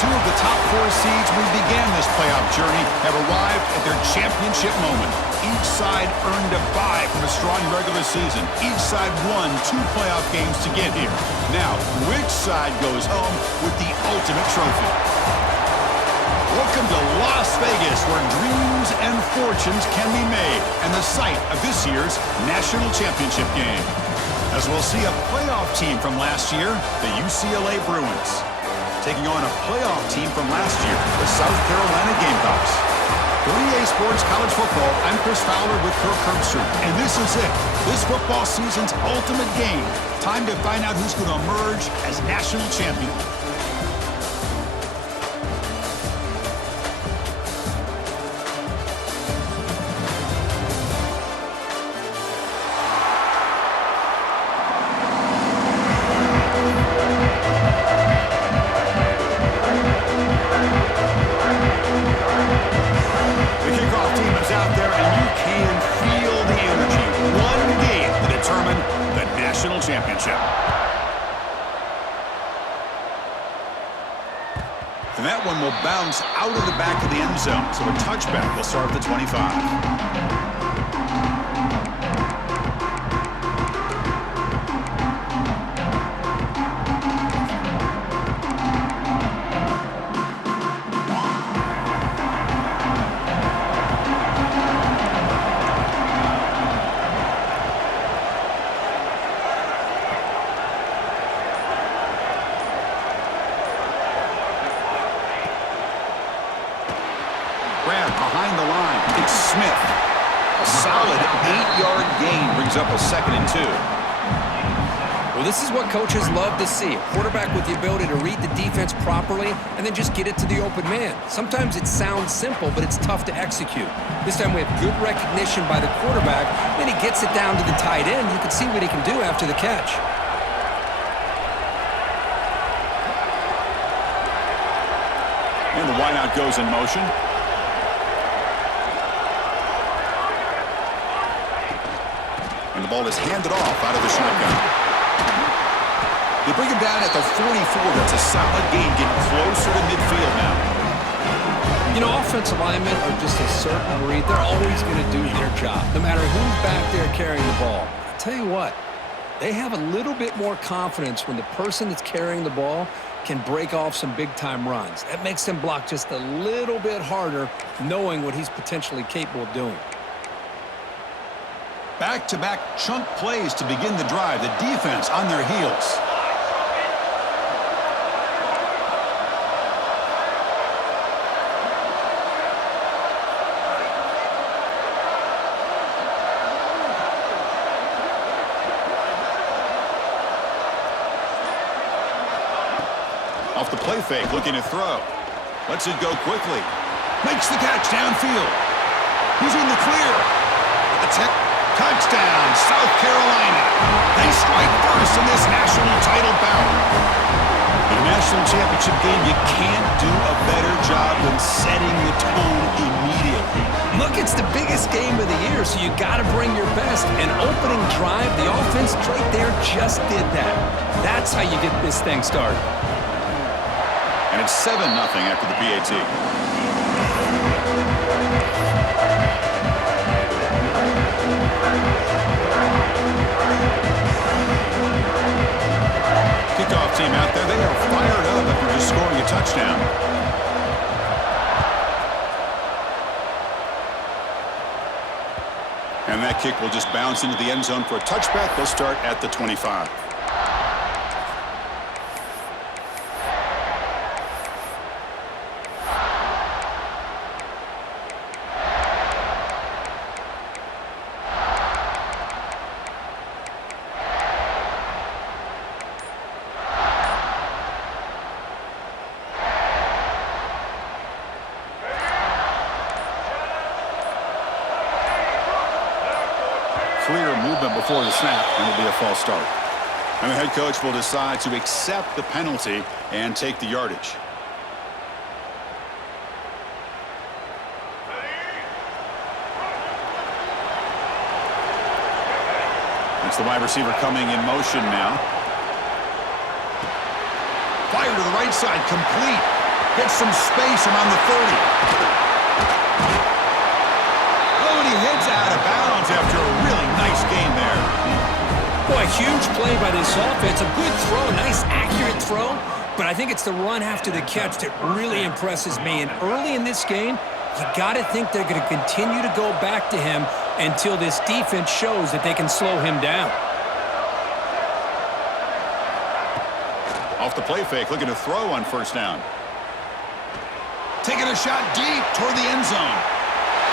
Two of the top four seeds when we began this playoff journey have arrived at their championship moment. Each side earned a bye from a strong regular season. Each side won 2 playoff games to get here. Now, which side goes home with the ultimate trophy? Welcome to Las Vegas, where dreams and fortunes can be made, and the site of this year's national championship game. As we'll see a playoff team from last year, the UCLA Bruins, taking on a playoff team from last year, the South Carolina Gamecocks. For EA Sports College Football, I'm Chris Fowler with Kirk Herbstreit, and this is it. This football season's ultimate game. Time to find out who's going to emerge as national champion. Championship. And that one will bounce out of the back of the end zone, so a touchback will start at the 25. Behind the line, it's Smith. A solid 8-yard gain brings up a 2nd and 2. Well, this is what coaches love to see. A quarterback with the ability to read the defense properly and then just get it to the open man. Sometimes it sounds simple, but it's tough to execute. This time we have good recognition by the quarterback. Then he gets it down to the tight end. You can see what he can do after the catch. And the wideout goes in motion. And the ball is handed off out of the shotgun. They bring him down at the 44. That's a solid gain, getting closer to midfield now. You know, offensive linemen are just a certain breed. They're always going to do their job, no matter who's back there carrying the ball. I'll tell you what, they have a little bit more confidence when the person that's carrying the ball can break off some big-time runs. That makes them block just a little bit harder, knowing what he's potentially capable of doing. Back-to-back chunk plays to begin the drive. The defense on their heels. Off the play fake, looking to throw. Lets it go quickly. Makes the catch downfield. He's in the clear. Touchdown, South Carolina. They strike first in this national title bout. In a national championship game, you can't do a better job than setting the tone immediately. Look, it's the biggest game of the year, so you got to bring your best. An opening drive, the offense right there just did that. That's how you get this thing started. And it's 7-0 after the PAT. Kickoff team out there, they are fired up after just scoring a touchdown. And that kick will just bounce into the end zone for a touchback. They'll start at the 25. Clear movement before the snap, and it'll be a false start. And the head coach will decide to accept the penalty and take the yardage. It's the wide receiver coming in motion now. Fire to the right side, complete. Gets some space around the 30. Oh, and he heads out of bounds after a really nice game there. Boy, huge play by this offense. A good throw, nice accurate throw. But I think it's the run after the catch that really impresses me. And early in this game, you got to think they're going to continue to go back to him until this defense shows that they can slow him down. Off the play fake, looking to throw on first down. Taking a shot deep toward the end zone.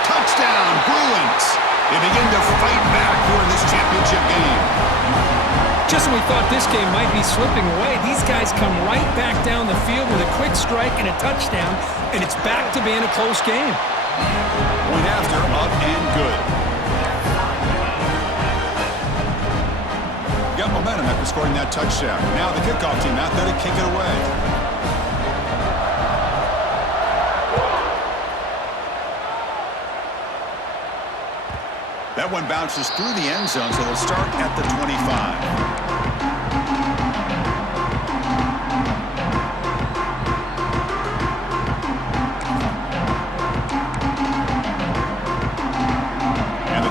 Touchdown, Bruins. They begin to fight back here in this championship game. Just when we thought this game might be slipping away, these guys come right back down the field with a quick strike and a touchdown, and it's back to being a close game. Point after, up and good. Got momentum after scoring that touchdown. Now the kickoff team out there to kick it away. That one bounces through the end zone, so they'll start at the 25.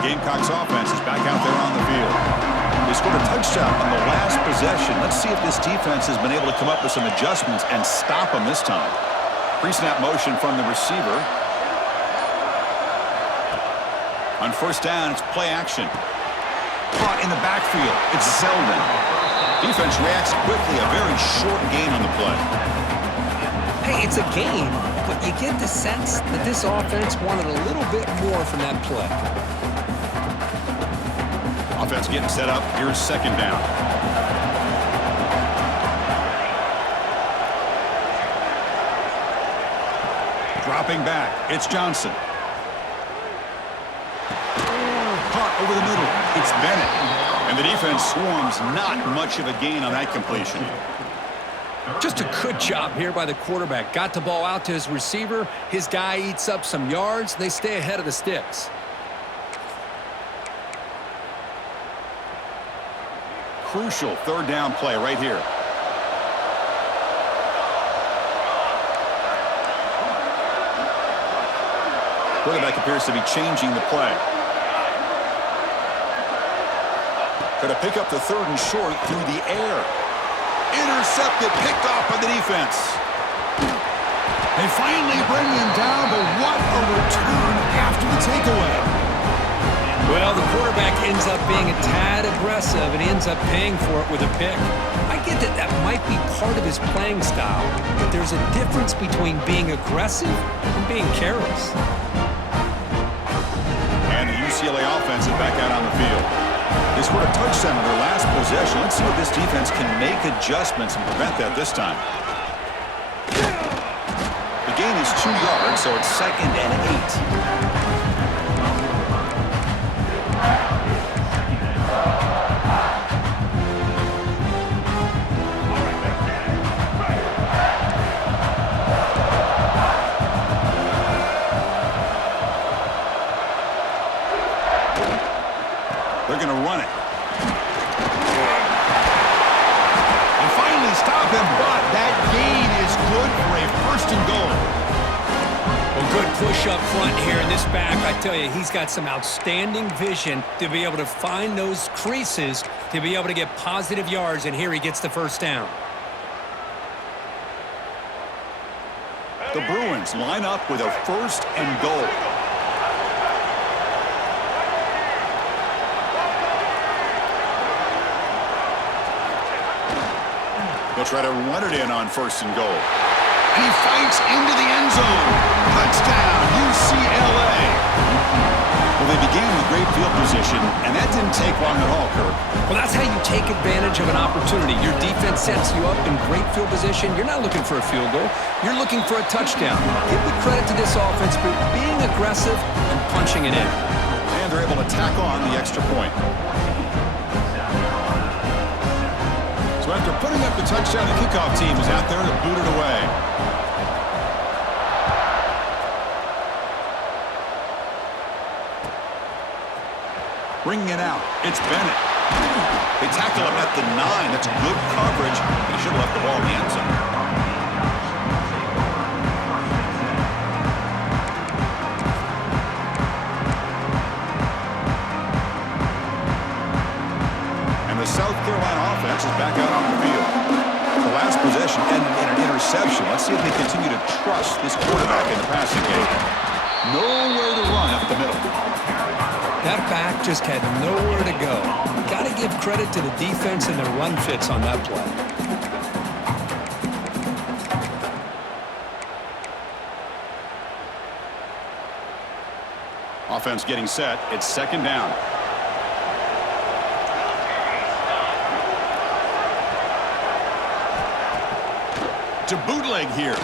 Gamecocks offense is back out there on the field. They scored a touchdown on the last possession. Let's see if this defense has been able to come up with some adjustments and stop them this time. Pre-snap motion from the receiver. On first down, it's play action. Caught in the backfield. It's Zeldin. Defense reacts quickly. A very short gain on the play. Hey, it's a game, but you get the sense that this offense wanted a little bit more from that play. Offense getting set up. Here's second down. Dropping back. It's Johnson. Caught over the middle. It's Bennett. And the defense swarms. Not much of a gain on that completion. Just a good job here by the quarterback. Got the ball out to his receiver. His guy eats up some yards. They stay ahead of the sticks. Crucial third down play right here. Quarterback appears to be changing the play. Going to pick up the third and short through the air. Intercepted, picked off by the defense. They finally bring him down, but what a return after the takeaway. Well, the quarterback ends up being a tad aggressive and he ends up paying for it with a pick. I get that that might be part of his playing style, but there's a difference between being aggressive and being careless. And the UCLA offense is back out on the field. They scored a touchdown on their last possession. Let's see if this defense can make adjustments and prevent that this time. The gain is 2 yards, so it's 2nd and 8. They're going to run it. And finally stop him, but that gain is good for a 1st and goal. Well, good push up front here in this back. I tell you, he's got some outstanding vision to be able to find those creases, to be able to get positive yards, and here he gets the first down. The Bruins line up with a 1st and goal. They'll try to run it in on 1st and goal. And he fights into the end zone. Touchdown, UCLA. Well, they began with great field position, and that didn't take long at all, Kirk. Well, that's how you take advantage of an opportunity. Your defense sets you up in great field position. You're not looking for a field goal. You're looking for a touchdown. Give the credit to this offense for being aggressive and punching it in. And they're able to tack on the extra point. So after putting up the touchdown, the kickoff team is out there to boot it away. Bringing it out, it's Bennett. They tackle him at the 9. That's good coverage. He should have left the ball in the end zone. South Carolina offense is back out on the field. The last possession ended in an interception. Let's see if they continue to trust this quarterback in the passing game. Nowhere to run up the middle. That back just had nowhere to go. Got to give credit to the defense and their run fits on that play. Offense getting set. It's second down. To bootleg here.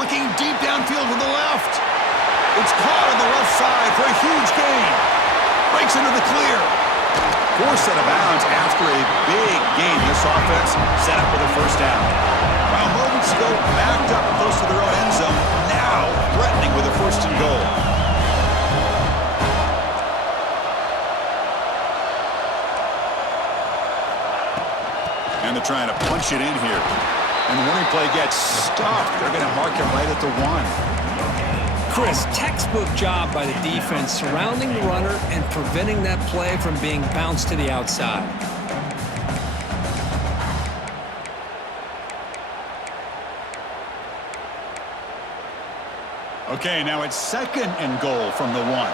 Looking deep downfield to the left. It's caught on the left side for a huge gain. Breaks into the clear. Forced out of bounds after a big gain. This offense set up with a first down. While moments ago backed up close to their own end zone, now threatening with a first and goal. And they're trying to punch it in here. And the running play gets stuffed. They're going to mark him right at the 1. Chris, textbook job by the defense surrounding the runner and preventing that play from being bounced to the outside. Okay, now it's second and goal from the 1.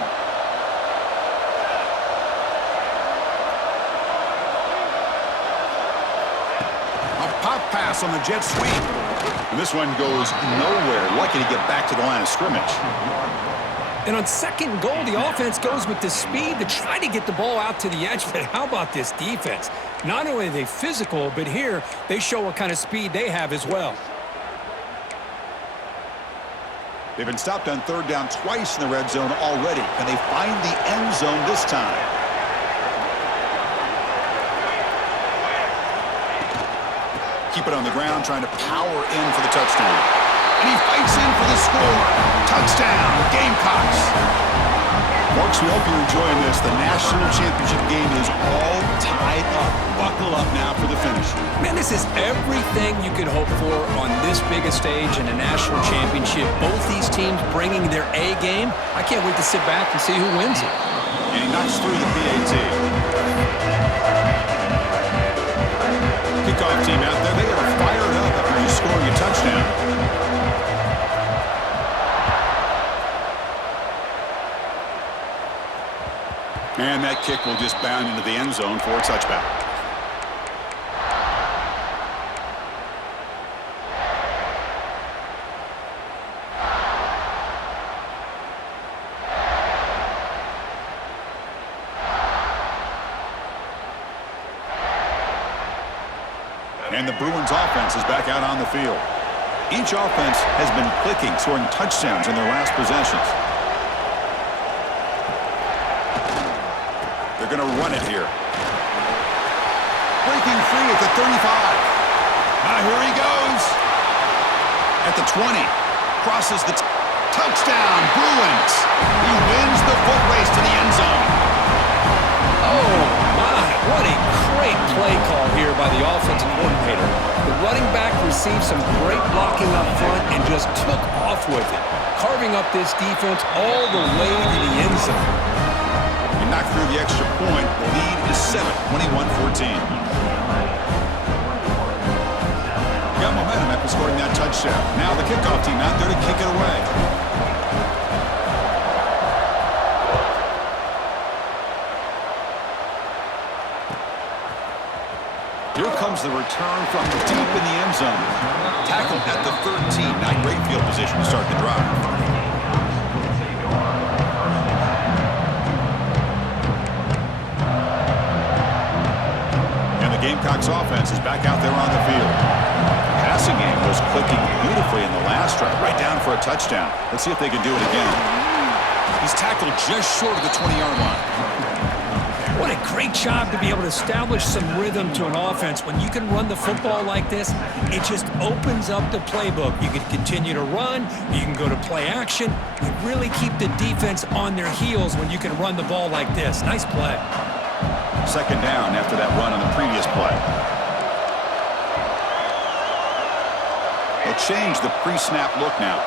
Pass on the jet sweep. And this one goes nowhere. Lucky to get back to the line of scrimmage. And on second goal, the offense goes with the speed to try to get the ball out to the edge. But how about this defense? Not only are they physical, but here they show what kind of speed they have as well. They've been stopped on third down twice in the red zone already. Can they find the end zone this time? Keep it on the ground, trying to power in for the touchdown. And he fights in for the score. Touchdown, Gamecocks. Folks, we hope you're enjoying this. The national championship game is all tied up. Buckle up now for the finish. Man, this is everything you could hope for on this big a stage in a national championship. Both these teams bringing their A game. I can't wait to sit back and see who wins it. And he knocks through the PAT. Kickoff team out there, they are fired up after just scoring a touchdown. And that kick will just bound into the end zone for a touchback. And the Bruins offense is back out on the field. Each offense has been clicking, scoring touchdowns in their last possessions. They're going to run it here. Breaking free at the 35. Here he goes. At the 20. Crosses the touchdown, Bruins. He wins the foot race to the end zone. Oh, my. What a great play call here by the offensive coordinator. The running back received some great blocking up front and just took off with it, carving up this defense all the way to the end zone. He knocked through the extra point. The lead is 7, 21-14. Got momentum after scoring that touchdown. Now the kickoff team out there to kick it away. Here comes the return from deep in the end zone. Tackled at the 13. Not great field position to start the drive. And the Gamecocks offense is back out there on the field. Passing game was clicking beautifully in the last drive. Right down for a touchdown. Let's see if they can do it again. He's tackled just short of the 20-yard line. What a great job to be able to establish some rhythm to an offense. When you can run the football like this, it just opens up the playbook. You can continue to run. You can go to play action. You really keep the defense on their heels when you can run the ball like this. Nice play. Second down after that run on the previous play. They'll change the pre-snap look now.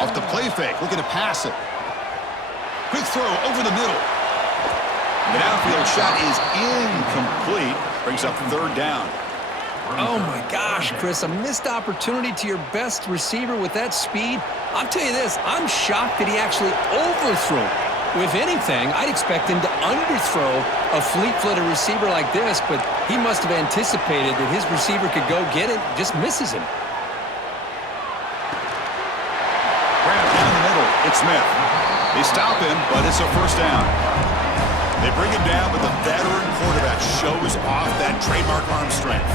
Off the play fake, looking to pass it. Quick throw over the middle. The downfield shot is incomplete. Brings up third down. Oh, my gosh, Chris, a missed opportunity to your best receiver with that speed. I'll tell you this, I'm shocked that he actually overthrew. If anything, I'd expect him to underthrow a fleet-footed receiver like this, but he must have anticipated that his receiver could go get it, just misses him. Grab down the middle, it's Smith. They stop him, but it's a first down. They bring him down, but the veteran quarterback shows off that trademark arm strength.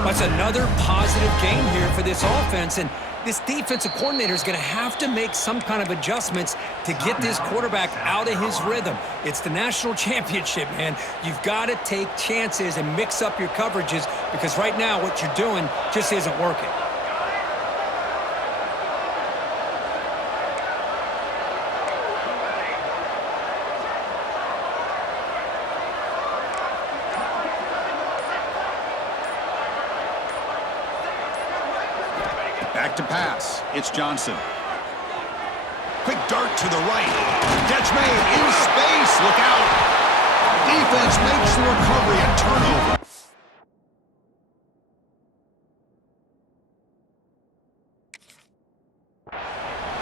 That's another positive game here for this offense, and this defensive coordinator is going to have to make some kind of adjustments to get this quarterback out of his rhythm. It's the national championship, man. You've got to take chances and mix up your coverages because right now what you're doing just isn't working. Back to pass. It's Johnson. Quick dart to the right. Catch made in space. Look out. Defense makes the recovery and turnover.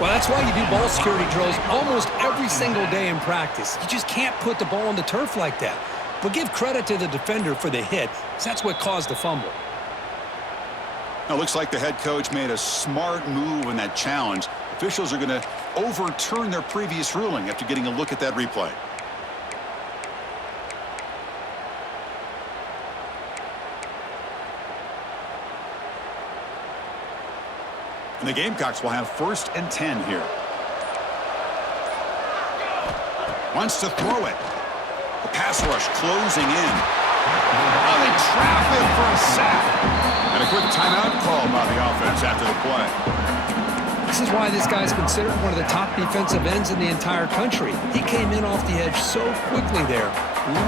Well, that's why you do ball security drills almost every single day in practice. You just can't put the ball on the turf like that. But give credit to the defender for the hit, because that's what caused the fumble. Now, looks like the head coach made a smart move in that challenge. Officials are going to overturn their previous ruling after getting a look at that replay. And the Gamecocks will have 1st and 10 here. Wants to throw it. The pass rush closing in. Oh, they trap him for a sack. And a quick timeout call by the offense after the play. This is why this guy's considered one of the top defensive ends in the entire country. He came in off the edge so quickly there.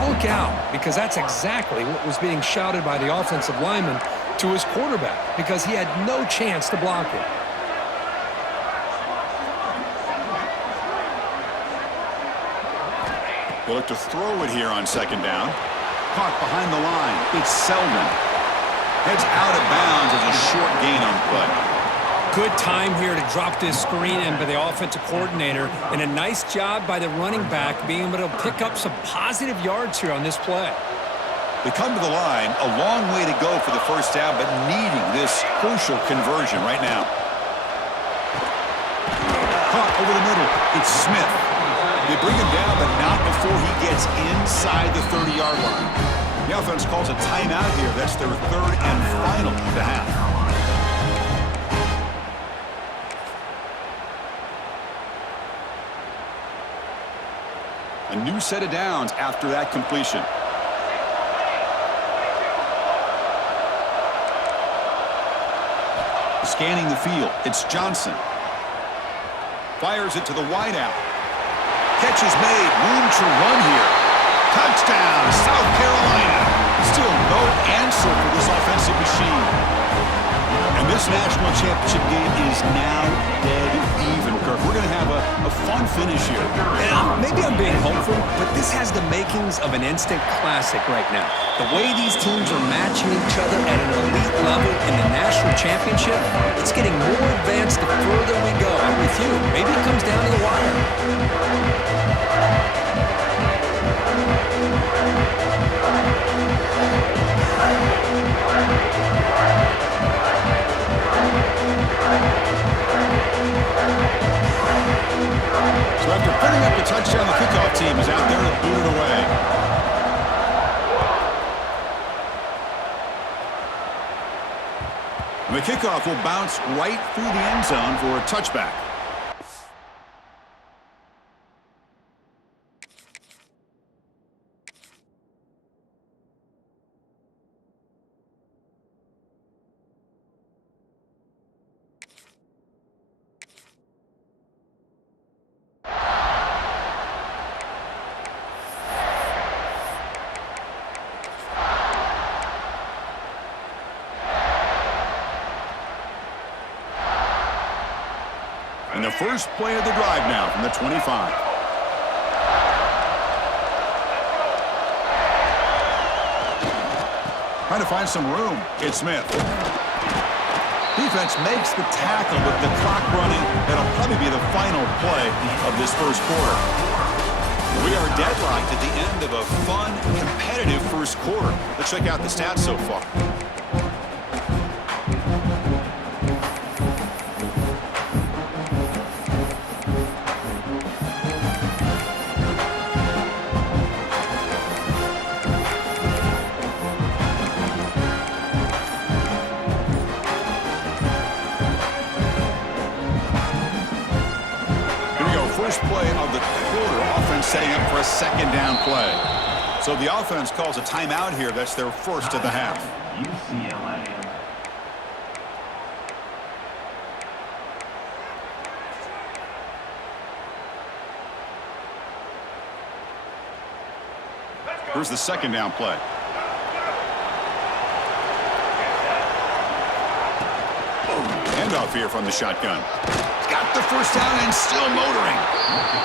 Look out, because that's exactly what was being shouted by the offensive lineman to his quarterback, because he had no chance to block it. They look to throw it here on 2nd down. Caught behind the line. It's Selden. Heads out of bounds as a short gain on play. Good time here to drop this screen in by the offensive coordinator, and a nice job by the running back being able to pick up some positive yards here on this play. They come to the line, a long way to go for the first down, but needing this crucial conversion right now. Caught over the middle. It's Smith. They bring him down, but not before he gets inside the 30-yard line. The offense calls a timeout here. That's their 3rd and final of the half. A new set of downs after that completion. Scanning the field, it's Johnson. Fires it to the wideout. Catch is made, room to run here. Touchdown, South Carolina. Still no answer for this offensive machine. And this national championship game is now dead even, Kirk. We're going to have a fun finish here. Yeah, maybe I'm being hopeful, but this has the makings of an instant classic right now. The way these teams are matching each other at an elite level in the national championship, it's getting more advanced the further we go. I'm with you. Maybe it comes down to the wire. So after putting up the touchdown, the kickoff team is out there to boot it away. And the kickoff will bounce right through the end zone for a touchback. And the first play of the drive now from the 25. Trying to find some room. It's Smith. Defense makes the tackle with the clock running. That'll probably be the final play of this first quarter. We are deadlocked at the end of a fun, competitive first quarter. Let's check out the stats so far. First play of the quarter, offense setting up for a second down play. So the offense calls a timeout here. That's their first of the half. UCLA. Here's the second down play. Handoff here from the shotgun. Got the first down and still motoring.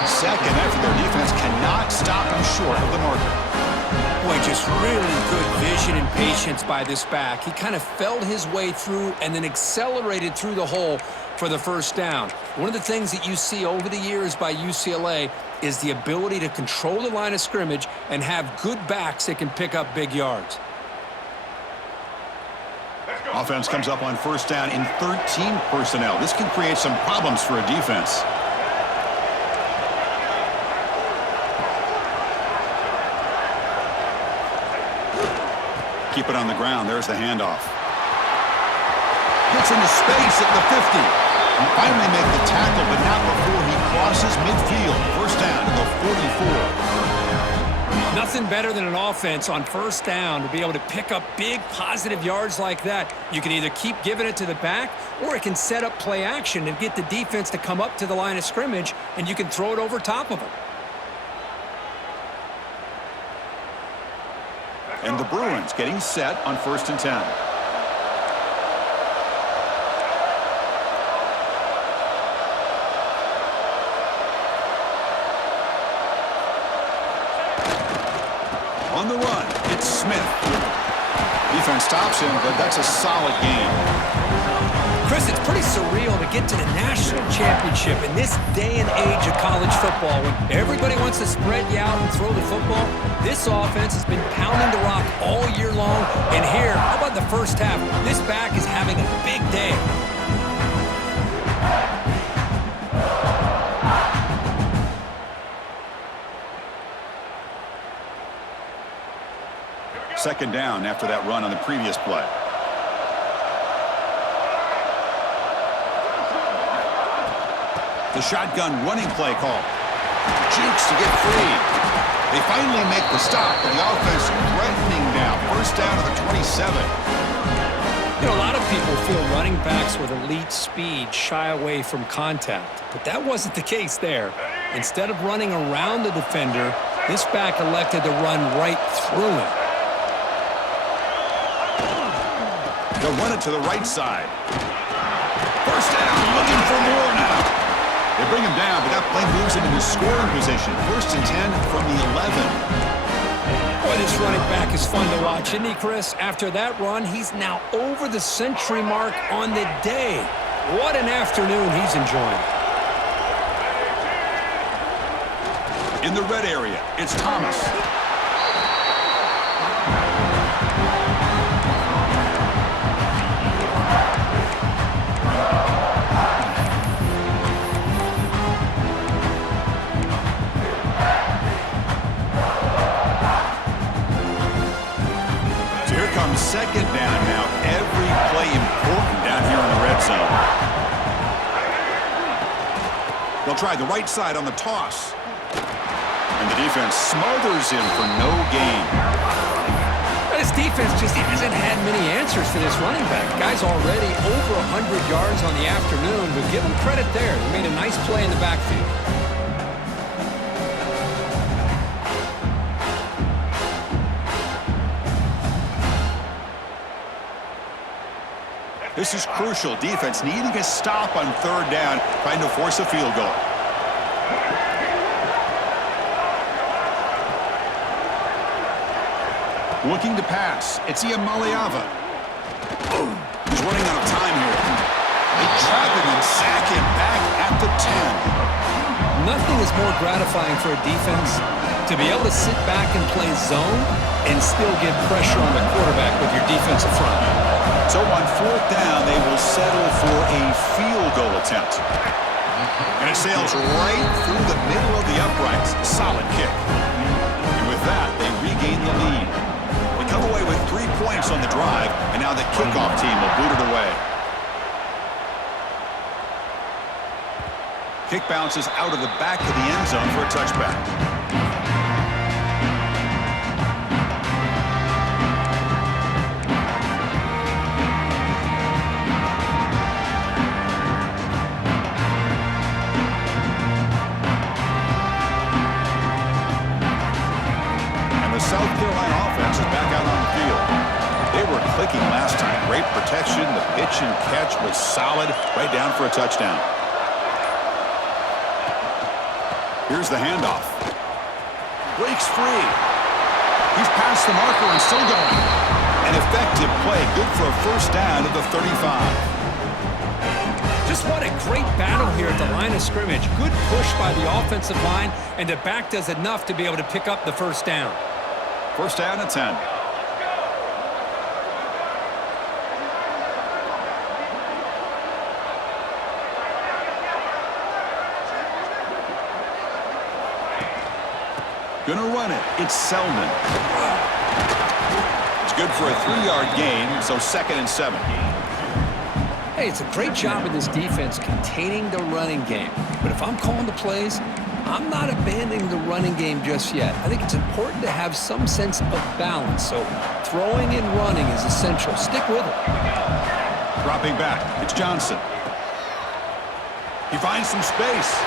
Second after their defense cannot stop him short of the marker. Boy, just really good vision and patience by this back. He kind of felt his way through and then accelerated through the hole for the first down. One of the things that you see over the years by UCLA is the ability to control the line of scrimmage and have good backs that can pick up big yards. Offense comes up on first down in 13 personnel. This can create some problems for a defense. Keep it on the ground. There's the handoff. Gets into space at the 50. Finally make the tackle, but not before he crosses midfield. First down to the 44. Nothing better than an offense on first down to be able to pick up big positive yards like that. You can either keep giving it to the back, or it can set up play action and get the defense to come up to the line of scrimmage, and you can throw it over top of them. And the Bruins getting set on first and 10. On the run, it's Smith. Defense stops him, but that's a solid game. Chris, it's pretty surreal to get to the national championship in this day and age of college football when everybody wants to spread you out and throw the football. This offense has been pounding the rock all year long, and here, how about the first half? This back is having a big day. Second down after that run on the previous play. The shotgun running play call. Jukes to get free. They finally make the stop, but the offense threatening now. First down to the 27. You know, a lot of people feel running backs with elite speed shy away from contact, but that wasn't the case there. Instead of running around the defender, this back elected to run right through him. They'll run it to the right side. First down, looking for more now. They bring him down, but that play moves him into scoring position. First and 10 from the 11. Boy, this running back is fun to watch, isn't he, Chris? After that run, he's now over the century mark on the day. What an afternoon he's enjoying. In the red area, it's Thomas. Second down now. Every play important down here in the red zone. They'll try the right side on the toss. And the defense smothers him for no gain. This defense just hasn't had many answers for this running back. The guy's already over 100 yards on the afternoon, but give him credit there. He made a nice play in the backfield. This is crucial. Defense needing a stop on third down, trying to force a field goal. Looking to pass. It's Iamaleava. He's running out of time here. They trap him and sack him back at the 10. Nothing is more gratifying for a defense to be able to sit back and play zone and still get pressure on the quarterback with your defensive front. So on 4th down, they will settle for a field goal attempt. And it sails right through the middle of the uprights. Solid kick. And with that, they regain the lead. They come away with 3 points on the drive, and now the kickoff team will boot it away. Kick bounces out of the back of the end zone for a touchback. South Carolina offense is back out on the field. They were clicking last time. Great protection. The pitch and catch was solid. Right down for a touchdown. Here's the handoff. Breaks free. He's past the marker and still going. An effective play. Good for a first down at the 35. Just what a great battle here at the line of scrimmage. Good push by the offensive line, and the back does enough to be able to pick up the first down. First down at 10. Gonna run it. It's Selman. It's good for a 3-yard gain, so 2nd and 7. Hey, it's a great job of this defense containing the running game. But if I'm calling the plays, I'm not abandoning the running game just yet. I think it's important to have some sense of balance. So throwing and running is essential. Stick with it. Dropping back. It's Johnson. He finds some space.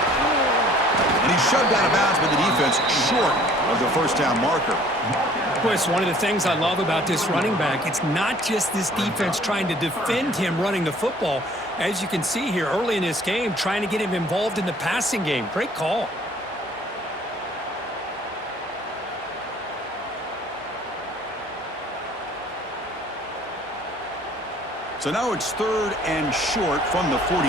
And he's shoved out of bounds by the defense short of the first down marker. Boy, it's one of the things I love about this running back. It's not just this defense trying to defend him running the football. As you can see here early in this game, trying to get him involved in the passing game. Great call. So now it's 3rd and short from the 43.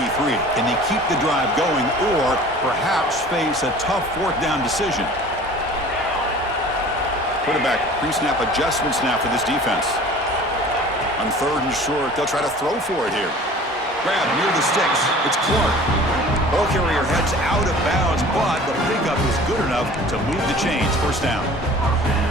Can they keep the drive going or perhaps face a tough 4th down decision? Quarterback pre-snap adjustments now for this defense. On 3rd and short, they'll try to throw for it here. Grab near the sticks. It's Clark. Ball carrier heads out of bounds, but the pickup is good enough to move the chains. First down.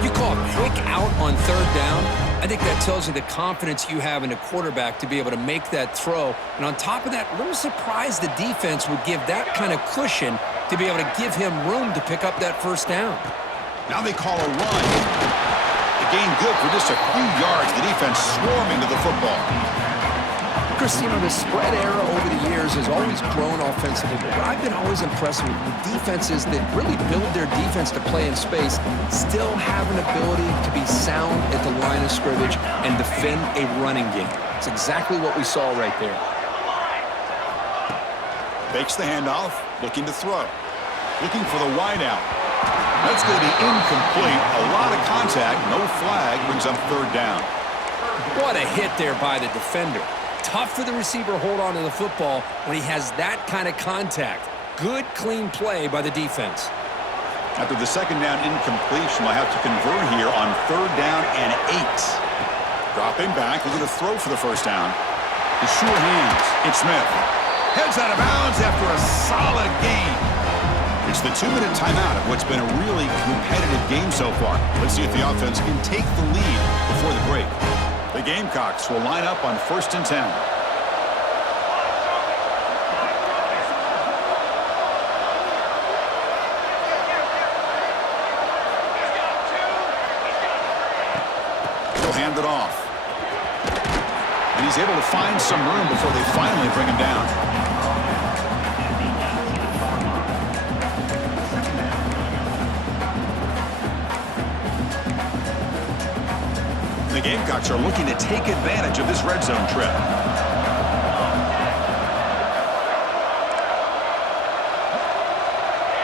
You call a quick out on 3rd down. I think that tells you the confidence you have in a quarterback to be able to make that throw. And on top of that, a little surprised the defense would give that kind of cushion to be able to give him room to pick up that first down. Now they call a run. The gain good for just a few yards. The defense swarming to the football. Christina, the spread era over the years has always grown offensively, but what I've been always impressed with the defenses that really build their defense to play in space still have an ability to be sound at the line of scrimmage and defend a running game. It's exactly what we saw right there. Fakes the handoff, looking to throw. Looking for the wide out. That's going to be incomplete. A lot of contact, no flag, brings up 3rd down. What a hit there by the defender. Tough for the receiver to hold on to the football when he has that kind of contact. Good, clean play by the defense. After the 2nd down incompletion, they'll have to convert here on 3rd down and 8. Dropping back, looking to throw for the first down. The sure hands. It's Smith. Heads out of bounds after a solid gain. It's the 2-minute timeout of what's been a really competitive game so far. Let's see if the offense can take the lead before the break. The Gamecocks will line up on 1st and 10. He'll hand it off. And he's able to find some room before they finally bring him down. The Gamecocks are looking to take advantage of this red zone trip.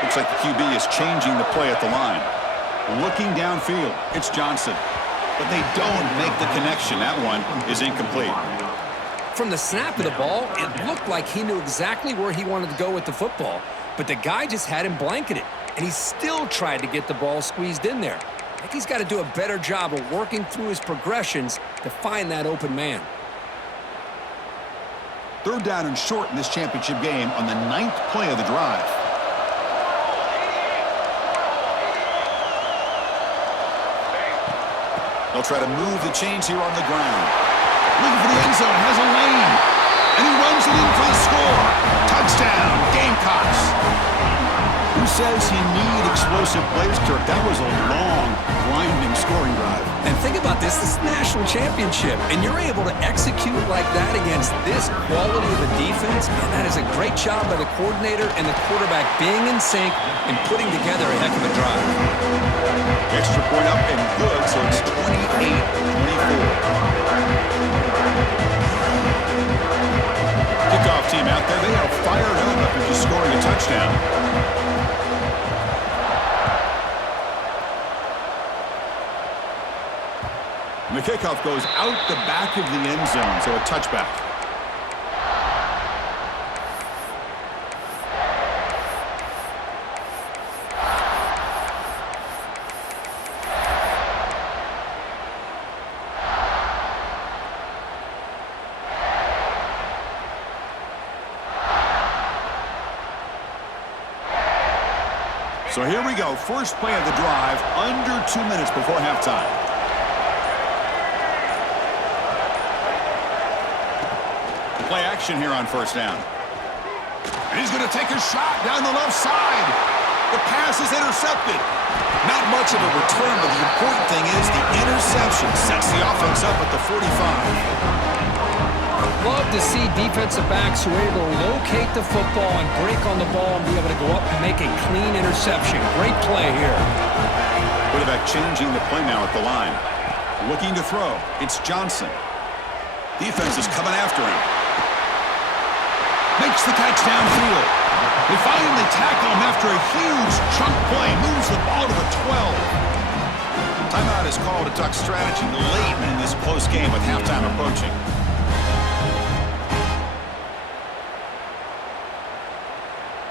Looks like the QB is changing the play at the line. Looking downfield, it's Johnson. but they don't make the connection. That one is incomplete. From the snap of the ball, it looked like he knew exactly where he wanted to go with the football, but the guy just had him blanketed, and he still tried to get the ball squeezed in there. I think he's got to do a better job of working through his progressions to find that open man. 3rd down and short in this championship game on the 9th play of the drive. They'll try to move the chains here on the ground. Looking for the end zone, has a lane. And he runs it in for the score. Touchdown, Gamecocks. Who says you need explosive plays, Kirk? That was a long, grinding scoring drive. And think about this is national championship, and you're able to execute like that against this quality of a defense. Man, that is a great job by the coordinator and the quarterback being in sync and putting together a heck of a drive. Extra point up and good, so it's 28-24. Kickoff team out there, they are fired up after just scoring a touchdown. And the kickoff goes out the back of the end zone, so a touchback. So here we go, first play of the drive, under 2 minutes before halftime. Play action here on 1st down. And he's going to take a shot down the left side. The pass is intercepted. Not much of a return, but the important thing is the interception sets the offense up at the 45. Love to see defensive backs who are able to locate the football and break on the ball and be able to go up and make a clean interception. Great play here. Quarterback changing the play now at the line. Looking to throw. It's Johnson. Defense is coming after him. Makes the catch downfield. They finally tackle him after a huge chunk play. Moves the ball to the 12. Timeout is called to duck strategy late in this close game with halftime approaching.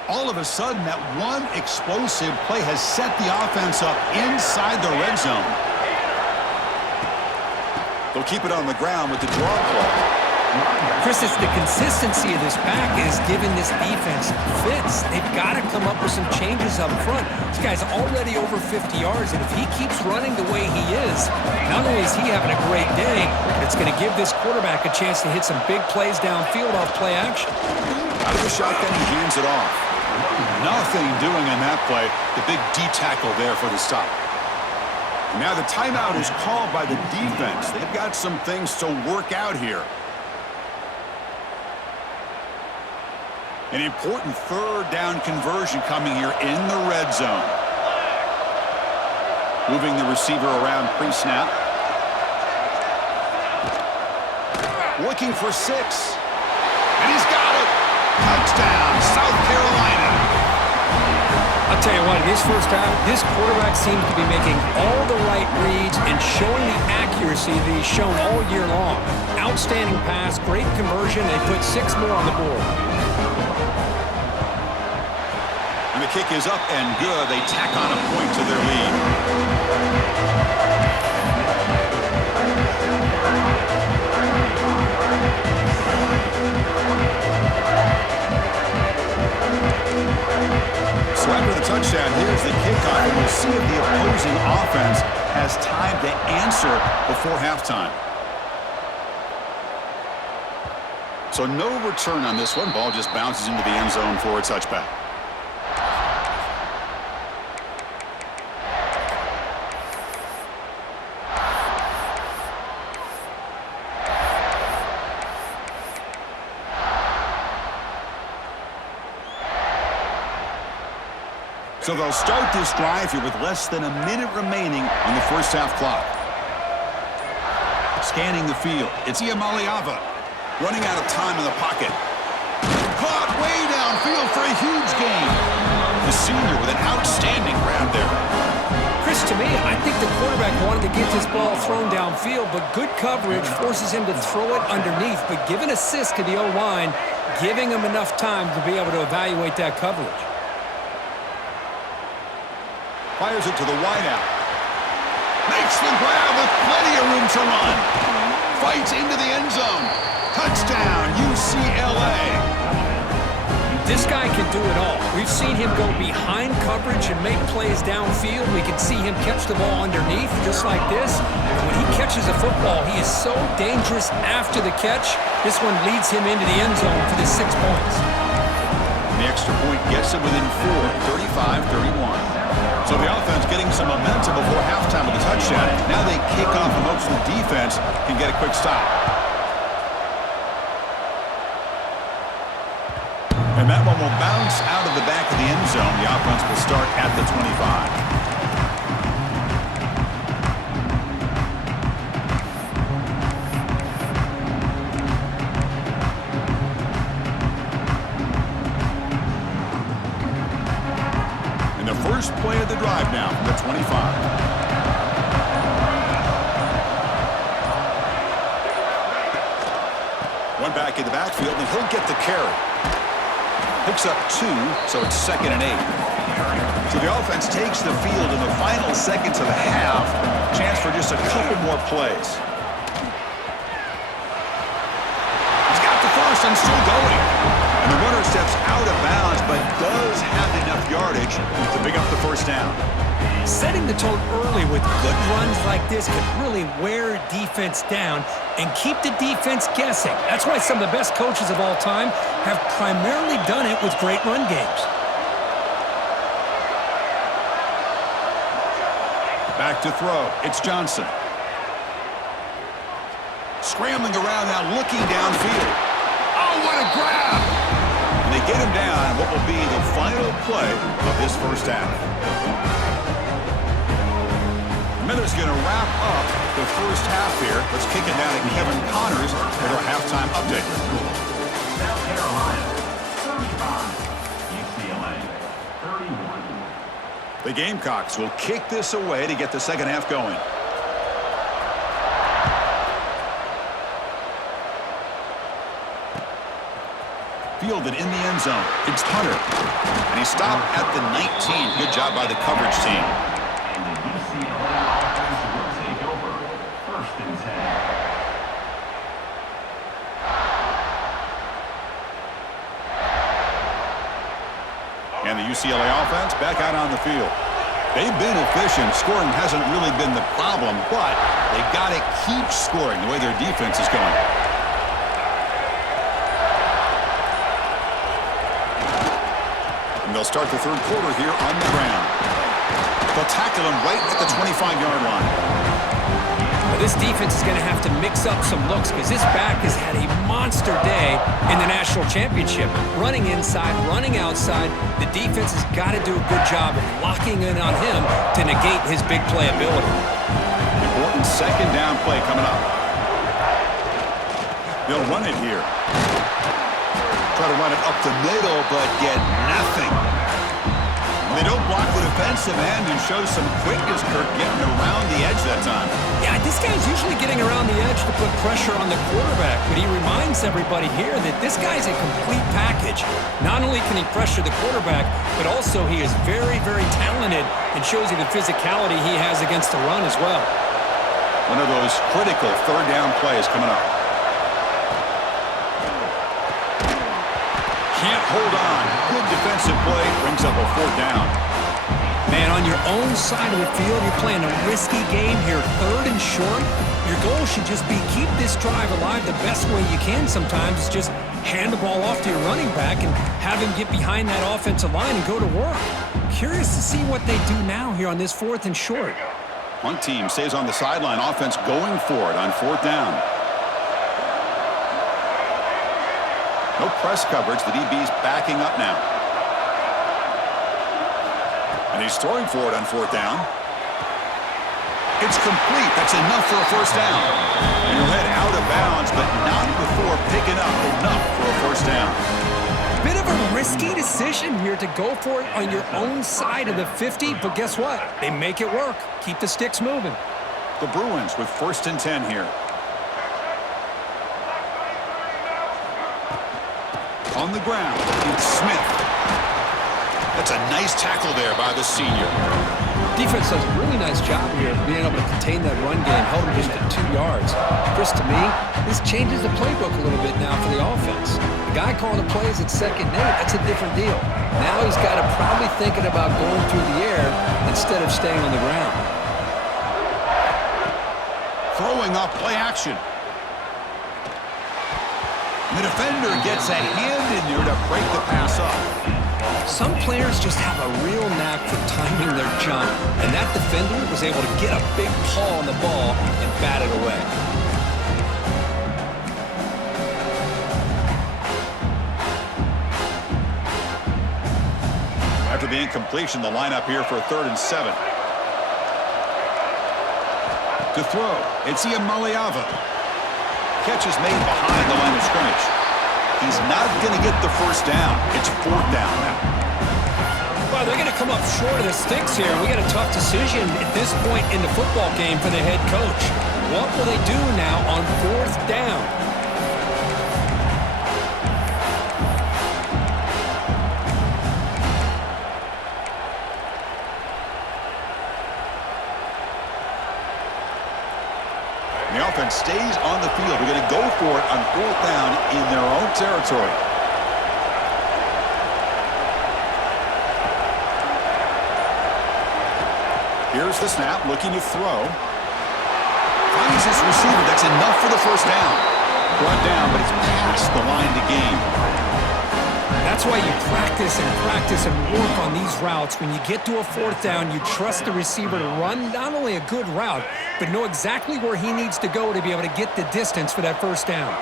All of a sudden, that one explosive play has set the offense up inside the red zone. They'll keep it on the ground with the draw play. Chris, it's the consistency of this back is giving this defense fits. They've got to come up with some changes up front. This guy's already over 50 yards, and if he keeps running the way he is, not only is he having a great day, but it's going to give this quarterback a chance to hit some big plays downfield off play action. Out of the shotgun, he hands it off. Nothing doing on that play. The big D tackle there for the stop. Now the timeout is called by the defense. They've got some things to work out here. An important 3rd down conversion coming here in the red zone. Moving the receiver around pre-snap. Looking for 6. And he's got it. Touchdown, South Carolina. I'll tell you what, in this first half, this quarterback seems to be making all the right reads and showing the accuracy that he's shown all year long. Outstanding pass, great conversion. They put 6 more on the board. And the kick is up and good. They tack on a point to their lead. So after the touchdown, here's the kickoff, and we'll see if the opposing offense has time to answer before halftime. So no return on this one. Ball just bounces into the end zone for a touchback. So they'll start this drive here with less than a minute remaining on the first half clock. Scanning the field, it's Iamaleava running out of time in the pocket. Caught way downfield for a huge gain. The senior with an outstanding grab there. Chris, twist to me. I think the quarterback wanted to get this ball thrown downfield, but good coverage forces him to throw it underneath. But give an assist to the O-line, giving him enough time to be able to evaluate that coverage. Fires it to the wideout. Makes the grab with plenty of room to run. Fights into the end zone. Touchdown, UCLA. This guy can do it all. We've seen him go behind coverage and make plays downfield. We can see him catch the ball underneath just like this. And when he catches a football, he is so dangerous after the catch. This one leads him into the end zone for the 6 points. The extra point gets it within 4, 35-31. So the offense getting some momentum before halftime with a touchdown. Now they kick off in hopes the defense can get a quick stop. And that one will bounce out of the back of the end zone. The offense will start at the 25. And the first play of the drive now from the 25. One back in the backfield, and he'll get the carry. Picks up 2, so it's 2nd and 8. So the offense takes the field in the final seconds of the half. Chance for just a couple more plays. He's got the first and still going. And the runner steps out of bounds, but does have enough yardage to pick up the first down. Setting the tone early with good runs like this can really wear defense down and keep the defense guessing. That's why some of the best coaches of all time have primarily done it with great run games. Back to throw. It's Johnson. Scrambling around now, looking downfield. Oh, what a grab! And they get him down what will be the final play of this first half. Miller's going to wrap up the first half here. Let's kick it down to Kevin Connors with our halftime update. South Carolina, 35. UCLA, 31. The Gamecocks will kick this away to get the second half going. Fielded in the end zone. It's Hunter. And he stopped at the 19. Good job by the coverage team. And the UCLA offense back out on the field. They've been efficient. Scoring hasn't really been the problem, but they've got to keep scoring the way their defense is going. And they'll start the third quarter here on the ground. They'll tackle him right at the 25-yard line. Well, this defense is going to have to mix up some looks because this back has had a monster day in the national championship. Running inside, running outside. The defense has got to do a good job of locking in on him to negate his big play ability. Important second down play coming up. They'll run it here. Try to run it up the middle, but get nothing. They don't block the defensive end and show some quickness, Kirk, getting around the edge that time. Yeah, this guy's usually getting around the edge to put pressure on the quarterback, but he reminds everybody here that this guy's a complete package. Not only can he pressure the quarterback, but also he is very, very talented and shows you the physicality he has against the run as well. One of those critical third down plays coming up. Can't hold on. Good defensive play brings up a fourth down. Man, on your own side of the field, you're playing a risky game here, 3rd and short. Your goal should just be keep this drive alive the best way you can sometimes. Is just hand the ball off to your running back and have him get behind that offensive line and go to work. Curious to see what they do now here on this 4th and short. One team stays on the sideline. Offense going for it on 4th down. No press coverage. The DB's backing up now. And he's throwing for it on 4th down. It's complete. That's enough for a first down. And he'll head out of bounds, but not before picking up enough for a first down. Bit of a risky decision here to go for it on your own side of the 50, but guess what? They make it work. Keep the sticks moving. The Bruins with 1st and 10 here. On the ground, it's Smith. That's a nice tackle there by the senior. Defense does a really nice job here of being able to contain that run game, held him just at 2 yards. Chris, to me, this changes the playbook a little bit now for the offense. The guy calling the plays at 2nd and 8, that's a different deal. Now he's got to probably thinking about going through the air instead of staying on the ground. Throwing up play action. The defender gets a hand in there to break the pass up. Some players just have a real knack for timing their jump, and that defender was able to get a big paw on the ball and bat it away. After the incompletion, the lineup here for 3rd and 7. To throw, it's Iamaleava. Catch is made behind the line of scrimmage. He's not going to get the 1st down. It's 4th down now. Well, they're going to come up short of the sticks here. We got a tough decision at this point in the football game for the head coach. What will they do now on 4th down? The offense stays on the field. We're going to go for it on 4th down in their own territory. Here's the snap, looking to throw. Finds his receiver. That's enough for the 1st down. Brought down, but it's past the line to gain. That's why you practice and work on these routes. When you get to a 4th down, you trust the receiver to run not only a good route, but know exactly where he needs to go to be able to get the distance for that 1st down.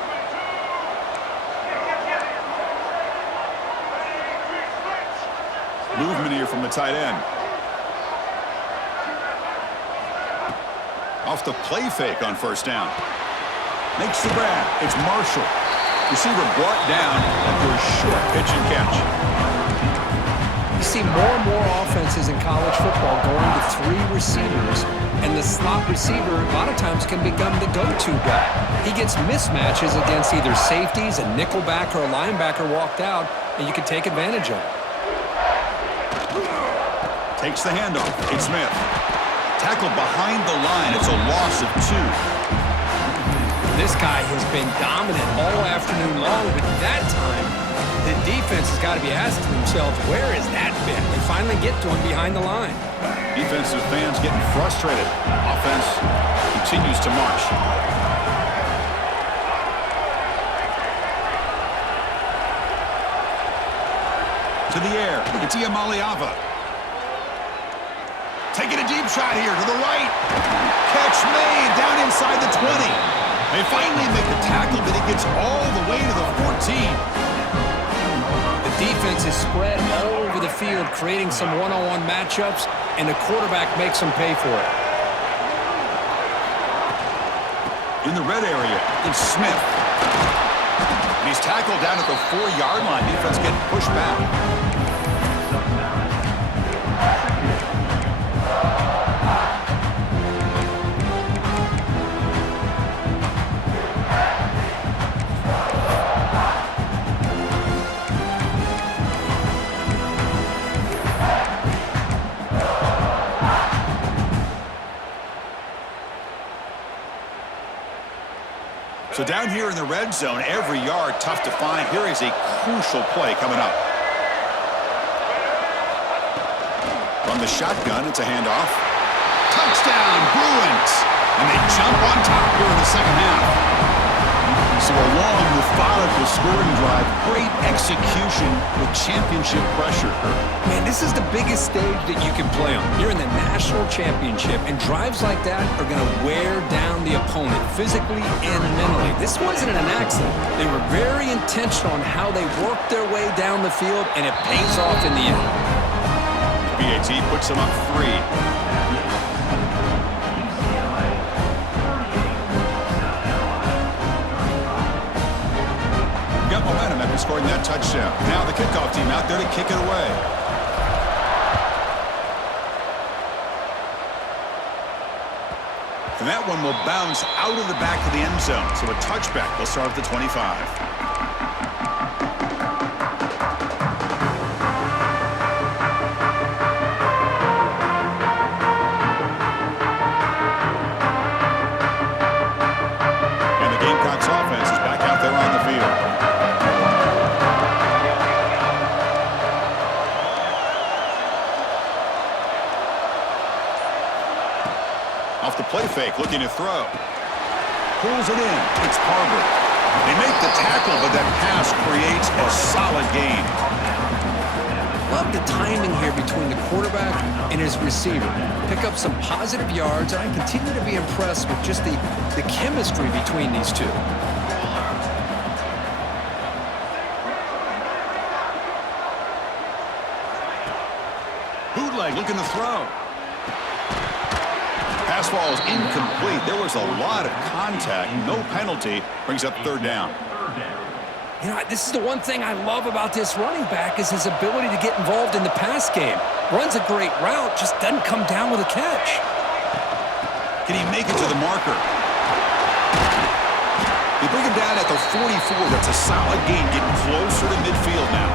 Movement here from the tight end. Off the play fake on 1st down. Makes the grab. It's Marshall. Receiver brought down after a short pitch and catch. You see more and more offenses in college football going to 3 receivers, and the slot receiver a lot of times can become the go-to guy. He gets mismatches against either safeties, a nickelback, or a linebacker walked out, and you can take advantage of it. Takes the handoff. It's Smith. Tackled behind the line. It's a loss of 2. This guy has been dominant all afternoon long, but that time, the defense has got to be asking themselves, where has that been? They finally get to him behind the line. Defensive fans getting frustrated. Offense continues to march. To the air. It's Iamaleava. Taking a deep shot here to the right. Catch made down inside the 20. They finally make the tackle, but it gets all the way to the 14. The defense is spread all over the field, creating some one-on-one matchups, and the quarterback makes them pay for it. In the red area, it's Smith. And he's tackled down at the 4-yard line. Defense getting pushed back. So down here in the red zone, every yard tough to find. Here is a crucial play coming up. From the shotgun, it's a handoff. Touchdown, Bruins! And they jump on top here in the second half. So a long, methodical scoring drive. Great execution with championship pressure. Man, this is the biggest stage that you can play on. You're in the national championship, and drives like that are going to wear down the opponent physically and mentally. This wasn't an accident. They were very intentional on how they worked their way down the field, and it pays off in the end. BAT puts them up 3. Got momentum at the score. recording that touchdown. Now the kickoff team out there to kick it away. And that one will bounce out of the back of the end zone. So a touchback will start at the 25. Off the play fake, looking to throw. Pulls it in. It's Harvard. They make the tackle, but that pass creates a solid gain. Love the timing here between the quarterback and his receiver. Pick up some positive yards, and I continue to be impressed with just the chemistry between these two. Bootleg looking to throw. Pass ball is incomplete. There was a lot of contact. No penalty. Brings up third down. You know, this is the one thing I love about this running back is his ability to get involved in the pass game. Runs a great route, just doesn't come down with a catch. Can he make it to the marker? They bring him down at the 44. That's a solid gain, getting closer to midfield now.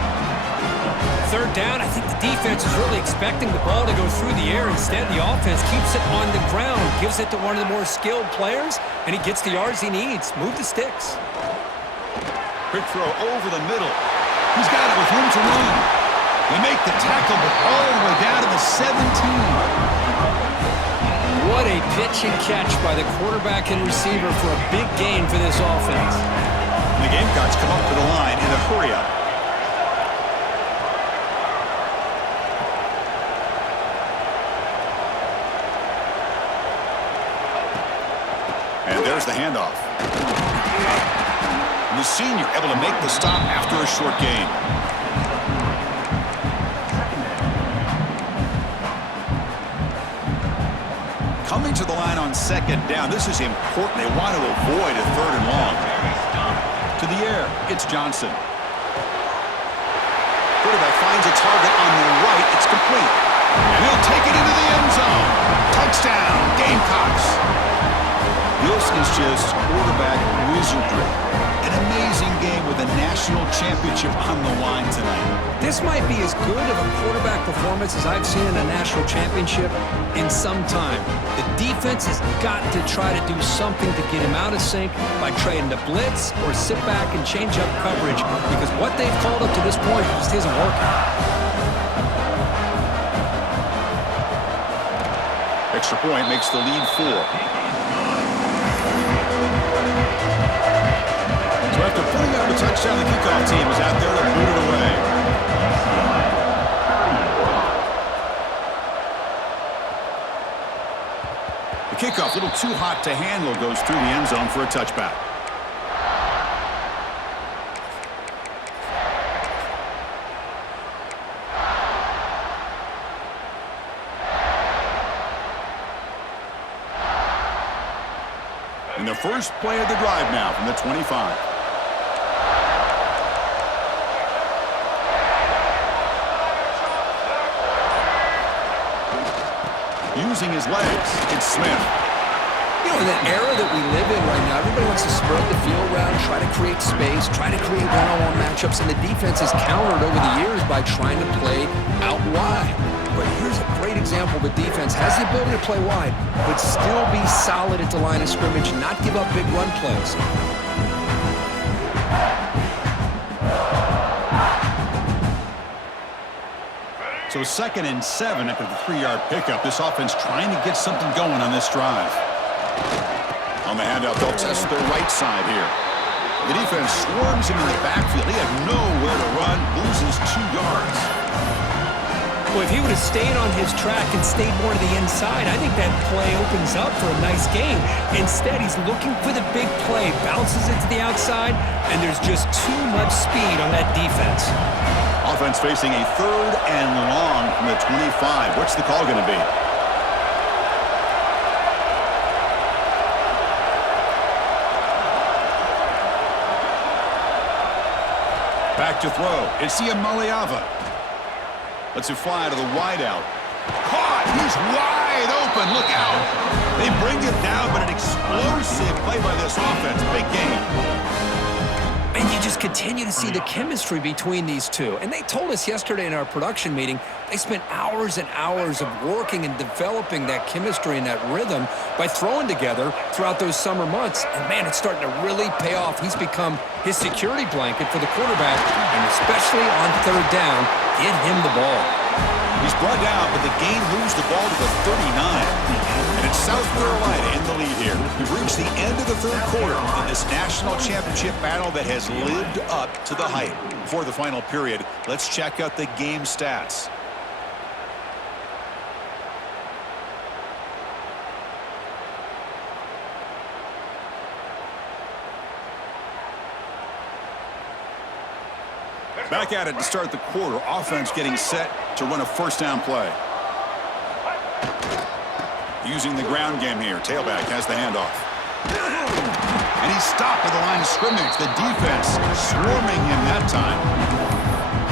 Third down, I think the defense is really expecting the ball to go through the air. Instead, the offense keeps it on the ground, gives it to one of the more skilled players, and he gets the yards he needs. Move the sticks. Quick throw over the middle. He's got it with room to run. They make the tackle, but all the way down to the 17. What a pitch and catch by the quarterback and receiver for a big gain for this offense. And the Gamecocks come up to the line in a hurry-up. And there's the handoff. And the senior able to make the stop after a short gain. Coming to the line on second down. This is important. They want to avoid a third and long. To the air, it's Johnson. Quarterback finds a target on the right. It's complete. And he'll take it into the end zone. Touchdown, Gamecocks. This is just quarterback wizardry. An amazing game with a national championship on the line tonight. This might be as good of a quarterback performance as I've seen in a national championship in some time. The defense has got to try to do something to get him out of sync by trying to blitz or sit back and change up coverage because what they've called up to this point just isn't working. Extra point makes the lead 4. So after putting up a touchdown, the kickoff team is out there to boot it away. The kickoff, a little too hot to handle, goes through the end zone for a touchback. And the first play of the drive now from the 25. Using his legs, it's Smith. You know, in the era that we live in right now, everybody wants to spread the field around, try to create space, try to create one-on-one matchups, and the defense has countered over the years by trying to play out wide. But here's a great example. The defense has the ability to play wide, but still be solid at the line of scrimmage, not give up big run plays. So 2nd and 7 after the 3-yard pickup. This offense trying to get something going on this drive. On the handout, they'll test the right side here. The defense swarms him in the backfield. He had nowhere to run, loses 2 yards. Well, if he would have stayed on his track and stayed more to the inside, I think that play opens up for a nice gain. Instead, he's looking for the big play, bounces it to the outside, and there's just too much speed on that defense. Offense facing a 3rd and long from the 25. What's the call going to be? Back to throw. It's Maliava. Lets it fly to the wideout. Caught! He's wide open. Look out! They bring it down, but an explosive play by this offense. Big game. And you just continue to see the chemistry between these two. And they told us yesterday in our production meeting, they spent hours and hours of working and developing that chemistry and that rhythm by throwing together throughout those summer months. And, man, it's starting to really pay off. He's become his security blanket for the quarterback, and especially on third down, get him the ball. He's brought down, but the game moves the ball to the 39. And it's South Carolina in the lead here. We've reached the end of the third quarter in this national championship battle that has lived up to the hype. Before the final period, let's check out the game stats. Back at it to start the quarter. Offense getting set to run a first down play. Using the ground game here. Tailback has the handoff. And he's stopped at the line of scrimmage. The defense swarming him that time.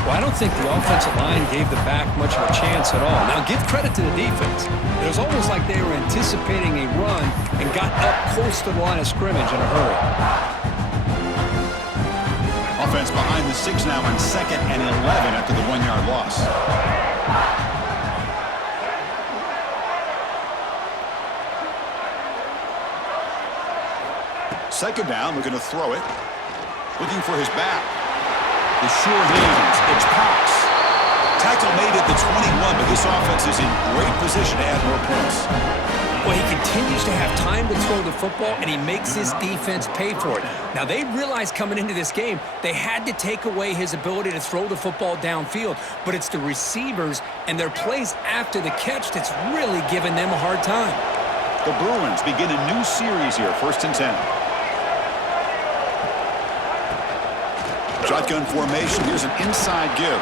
Well, I don't think the offensive line gave the back much of a chance at all. Now, give credit to the defense. It was almost like they were anticipating a run and got up close to the line of scrimmage in a hurry. Offense behind the 6 now on 2nd and 11 after the 1-yard loss. Second down, we're going to throw it. Looking for his back. The sure hands. It's Cox. Tackle made at the 21, but this offense is in great position to add more points. Well, he continues to have time to throw the football, and he makes his defense pay for it. Now, they realized coming into this game they had to take away his ability to throw the football downfield, but it's the receivers and their plays after the catch that's really giving them a hard time. The Bruins begin a new series here, 1st and 10. Shotgun formation. Here's an inside give.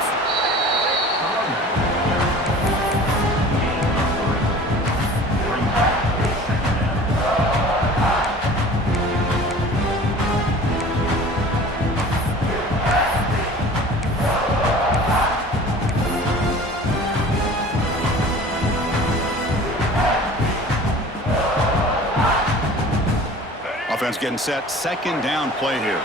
Offense getting set. Second down play here.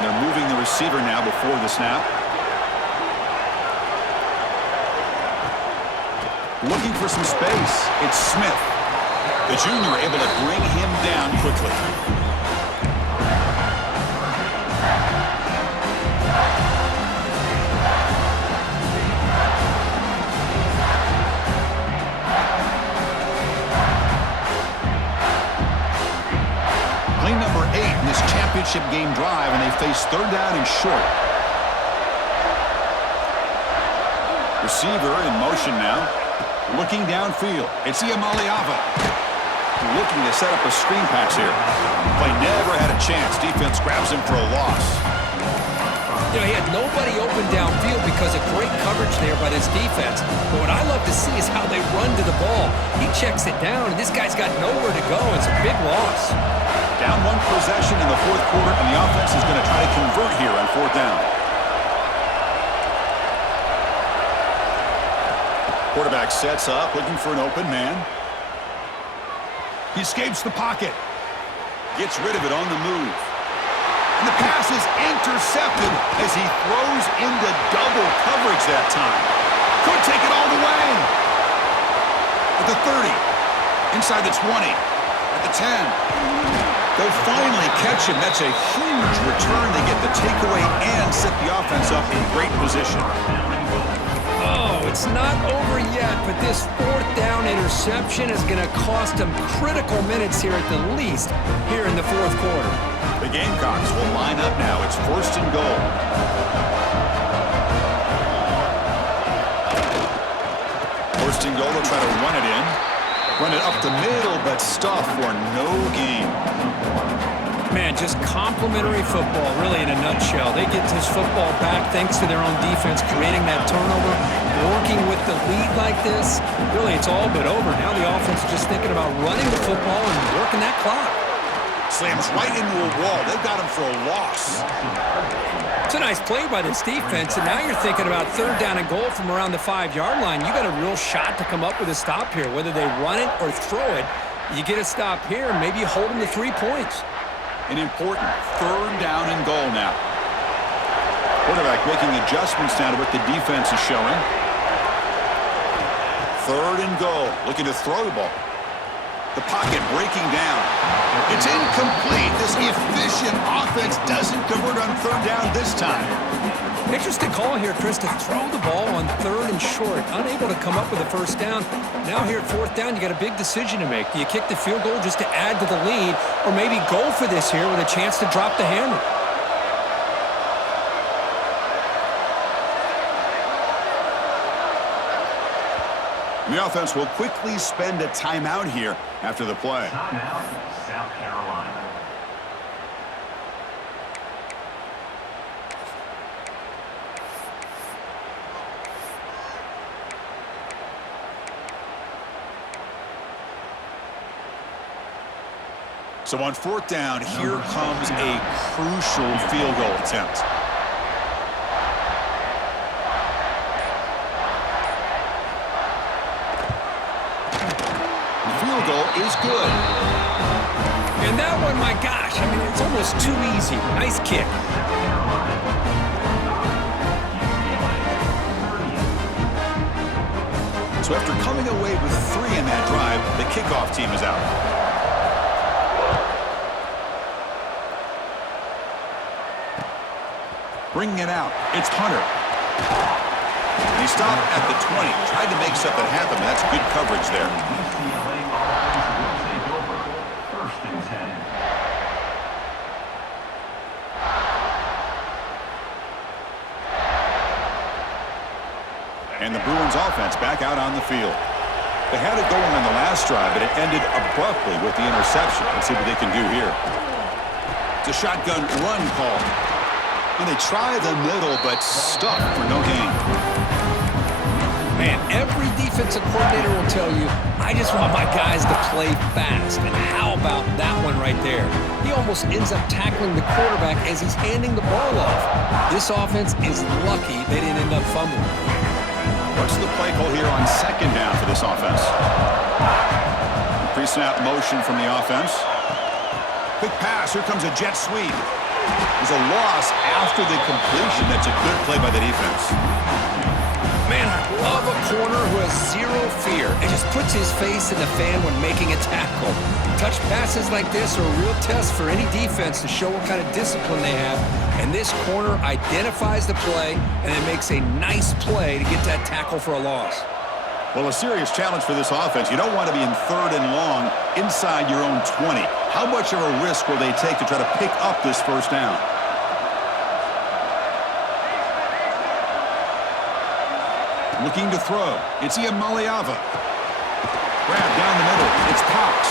They're moving the receiver now before the snap. Looking for some space. It's Smith. The junior able to bring him down quickly. Play number 8 in this championship game drive, and they face third down and short. Receiver in motion now. Looking downfield. It's Maliava. Looking to set up a screen pass here. Play never had a chance. Defense grabs him for a loss. You know, he had nobody open downfield because of great coverage there by this defense. But what I love to see is how they run to the ball. He checks it down, and this guy's got nowhere to go. It's a big loss. Down 1 possession in the 4th quarter, and the offense is going to try to convert here on 4th down. Quarterback sets up, looking for an open man. He escapes the pocket. Gets rid of it on the move. And the pass is intercepted as he throws into double coverage that time. Could take it all the way. At the 30. Inside the 20. At the 10. They'll finally catch him. That's a huge return. They get the takeaway and set the offense up in great position. Oh, it's not over yet, but this 4th down interception is going to cost them critical minutes here at the least here in the 4th quarter. The Gamecocks will line up now. It's 1st and goal. First and goal, they'll try to run it in. Run it up the middle, but stuff for no gain. Man, just complimentary football, really, in a nutshell. They get this football back thanks to their own defense, creating that turnover, working with the lead like this. Really, it's all but over. Now the offense is just thinking about running the football and working that clock. Slams right into a wall. They've got him for a loss. It's a nice play by this defense, and now you're thinking about 3rd down and goal from around the 5-yard line. You got a real shot to come up with a stop here. Whether they run it or throw it, you get a stop here, and maybe you hold them to 3 points. An important 3rd down and goal now. Quarterback making adjustments now to what the defense is showing. 3rd and goal, looking to throw the ball. The pocket breaking down. It's incomplete. This efficient offense doesn't convert on 3rd down this time. Interesting call here, Chris, to throw the ball on 3rd and short. Unable to come up with a 1st down. Now here at 4th down, you got a big decision to make. Do you kick the field goal just to add to the lead, or maybe go for this here with a chance to drop the hammer? The offense will quickly spend a timeout here after the play. Timeout, South Carolina. So on 4th down, here comes a crucial field goal attempt. Field goal is good. And that one, my gosh, I mean, it's almost too easy. Nice kick. So after coming away with 3 in that drive, the kickoff team is out. Bringing it out, it's Hunter. And he stopped at the 20, tried to make something happen. That's good coverage there. And the Bruins offense back out on the field. They had it going on the last drive, but it ended abruptly with the interception. Let's see what they can do here. It's a shotgun run call. And they try the middle, but stuck for no gain. Man, every defensive coordinator will tell you, I just want my guys to play fast. And how about that one right there? He almost ends up tackling the quarterback as he's handing the ball off. This offense is lucky they didn't end up fumbling. What's the play call here on 2nd down for this offense? Pre-snap motion from the offense. Quick pass. Here comes a jet sweep. There's a loss after the completion. That's a good play by the defense. Man, I love a corner who has 0 fear and just puts his face in the fan when making a tackle. Touch passes like this are a real test for any defense to show what kind of discipline they have. And this corner identifies the play and then makes a nice play to get that tackle for a loss. Well, a serious challenge for this offense. You don't want to be in 3rd and long inside your own 20. How much of a risk will they take to try to pick up this 1st down? Looking to throw. It's Iamaleava. Grab down the middle. It's Cox.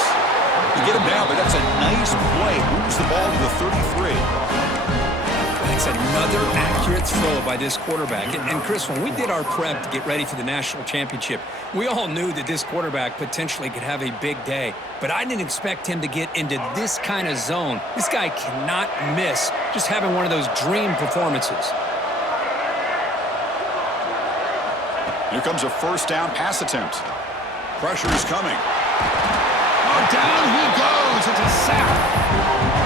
You get him down, but that's a nice play. Moves the ball to the 33. That's another accurate throw by this quarterback. And Chris, when we did our prep to get ready for the national championship, we all knew that this quarterback potentially could have a big day. But I didn't expect him to get into this kind of zone. This guy cannot miss just having one of those dream performances. Here comes a 1st down pass attempt. Pressure is coming. Oh, down he goes. It's a sack.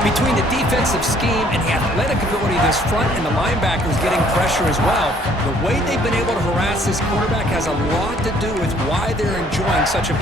Between the defensive scheme and the athletic ability of this front and the linebackers getting pressure as well, the way they've been able to harass this quarterback has a lot to do with why they're enjoying such a big